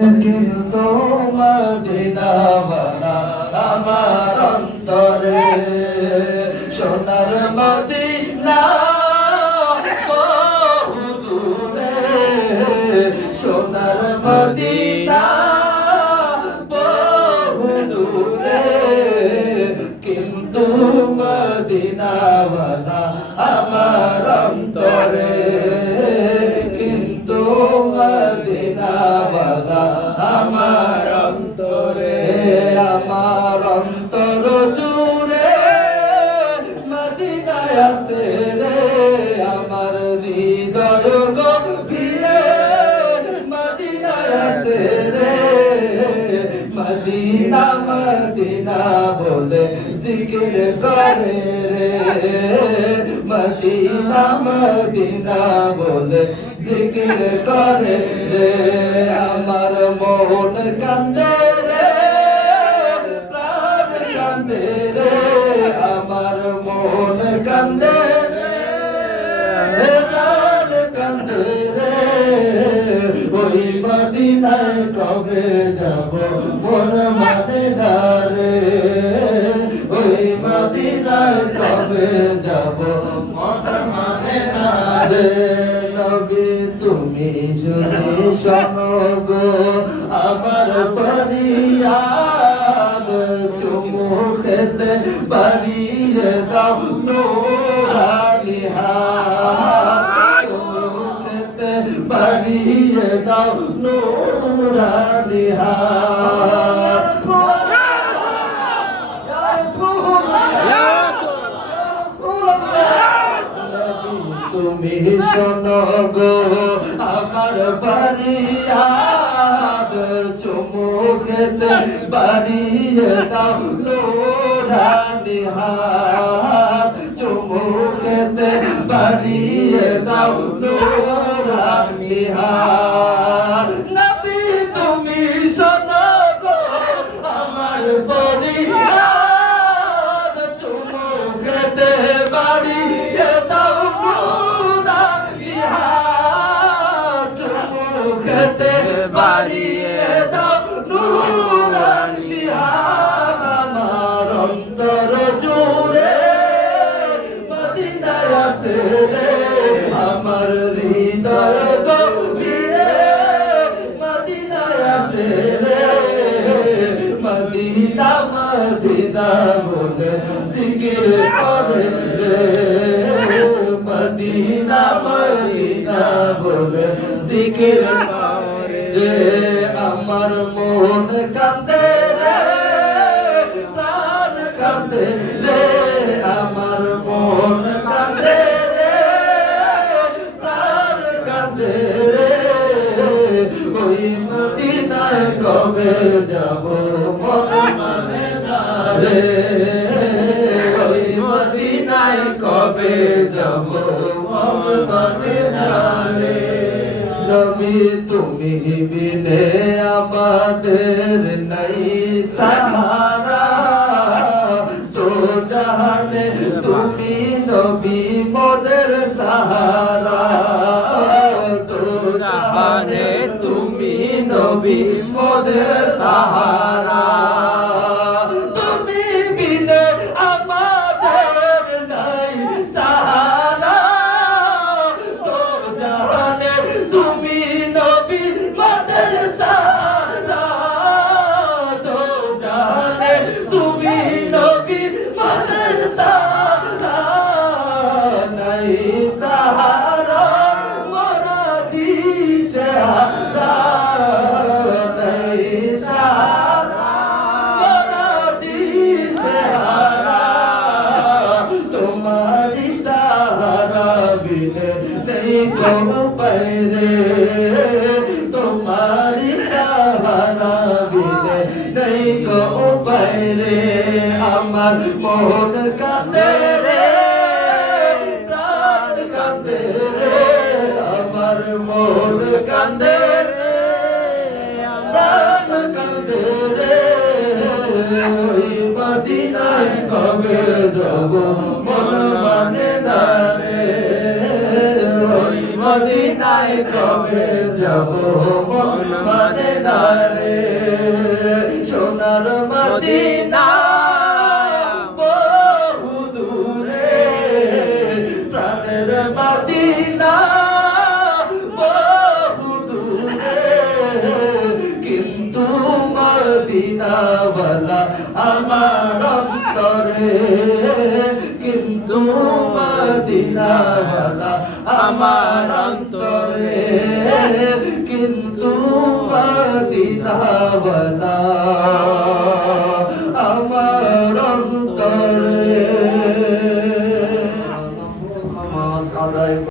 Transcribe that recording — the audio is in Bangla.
কিন্তু মদিনাওয়ালা আমার অন্তরে সোনার মদিনা বহু দূরে সোনার মদিনা বহু দূরে কিন্তু মদিনাওয়ালা আমার অন্তরে কিন্তু মদিনাওয়ালা আমার অন্তরে আমার অন্তর জুড়ে মদিনায় আছে রে আমার হৃদয় গভীরে মদিনায় আছে রে মদিনা মদিনা বলে জিকির করে রে মদিনা মদিনা বলে জিকির করে রে আমার মন কান্দে রে প্রাণ কান্দে রে আমার মন কান্দে রে প্রাণ কান্দে রে ওই মদিনায় কবে যাব মন মানে না রে ওই মদিনায় কবে যাব মন মানে না রে নবী তুমি যদি শোনো গো আমার ফরিয়াদ চুমু খেতে বাড়িয়ে দাও নূরানি হাত চুমু খেতে বাড়িয়ে দাও নূরানি হাত তুমি শোনো গো আমার ফরিয়াদ চুমু খেতে বাড়িয়ে দাও নূরানি হাত চুমু খেতে বাড়িয়ে দাও নূরানি হাত নবী তুমি শোনো গো আমার ফরিয়াদ চুমু খেতে বাড়িয়ে দাও খেতে বাড়িয়ে দাও নূরানি হাত আমার অন্তর জুড়ে মদিনায় আছে রে আমার হৃদয় গভীরে মদিনায় আছে রে মদিনা মদিনা বলে জিকির করে রে মদিনা মদিনা বলে জিকির করে রে আমার মন কান্দে রে প্রাণ কান্দে রে আমার মন কান্দে রে প্রাণ কান্দে রে ওই মদিনায় কবে যাব মন মানে না রে ওই মদিনায় কবে যাব মন মানে না রে নবী তুমি বিনে আমাদের নাই সাহারা তো জাহানে তুমি নবী মোদের সাহারা তো জাহানে তুমি নবী মোদের সাহারা তুমি বিনে আমাদের নাই সাহারা তো জাহানে তুমি নবী মোদের সাহারা তো জাহানে তুমি নবী মোদের সাহারা নাই সাহারা মোরা দিশাহারা নাই সাহারা মোরা দিশাহারা তোমারি সাহারা বিনে নেই কোনো পায়রে তোমারি সাহারা বিনে নেই কোনো পায়রে আমার মন কাঁদে রে প্রাণ কাঁদে রে আমার মন কাঁদে রে প্রাণ কাঁদে রে ওই মদিনায় কবে যাব মন মানে না রে ওই মদিনায় কবে যাব মন মানে না রে সোনার মদিনা বহু দূরে প্রাণের মদিনা বহু দূরে কিন্তু মদিনাওয়ালা আমার অন্তরে কিন্তু মদিনাওয়ালা আমার অন্তরে কিন্তু মদিনাওয়ালা